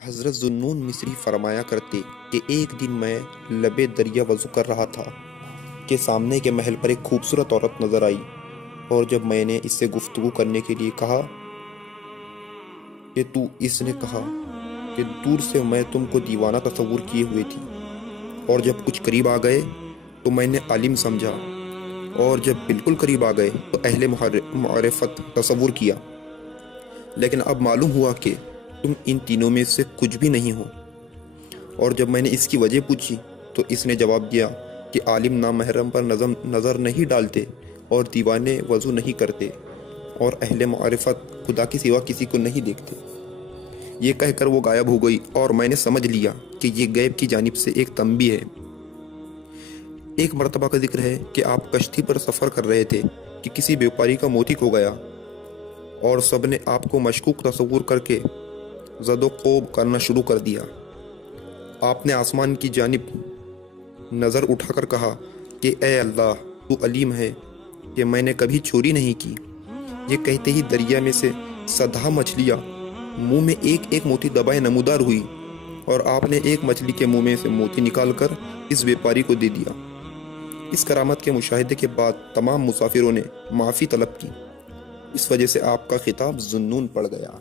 حضرت ذوالنون مصری فرمایا کرتے کہ ایک دن میں لبے دریا وضو کر رہا تھا کہ سامنے کے محل پر ایک خوبصورت عورت نظر آئی، اور جب میں نے اس سے گفتگو کرنے کے لیے کہا کہ تو، اس نے کہا کہ دور سے میں تم کو دیوانہ تصور کیے ہوئے تھی، اور جب کچھ قریب آ گئے تو میں نے عالم سمجھا، اور جب بالکل قریب آ گئے تو اہل معرفت تصور کیا، لیکن اب معلوم ہوا کہ تم ان تینوں میں سے کچھ بھی نہیں ہو۔ اور جب میں نے اس کی وجہ پوچھی تو اس نے جواب دیا کہ عالم نامحرم پر نظر نہیں ڈالتے اور دیوانے وضو نہیں کرتے، اور اہل معرفت خدا کے سوا کسی کو نہیں دیکھتے۔ یہ کہہ کر وہ غائب ہو گئی، اور میں نے سمجھ لیا کہ یہ غیب کی جانب سے ایک تنبیہ ہے۔ ایک مرتبہ کا ذکر ہے کہ آپ کشتی پر سفر کر رہے تھے کہ کسی بیوپاری کا موتی کھو گیا، اور سب نے آپ کو مشکوک تصور کر کے زد و خوب کرنا شروع کر دیا۔ آپ نے آسمان کی جانب نظر اٹھا کر کہا کہ اے اللہ، تو علیم ہے کہ میں نے کبھی چوری نہیں کی۔ یہ کہتے ہی دریا میں سے سدھا مچھلیاں منہ میں ایک ایک موتی دبائے نمودار ہوئی، اور آپ نے ایک مچھلی کے منہ میں سے موتی نکال کر اس بیپاری کو دے دیا۔ اس کرامت کے مشاہدے کے بعد تمام مسافروں نے معافی طلب کی، اس وجہ سے آپ کا خطاب ذوالنون پڑ گیا۔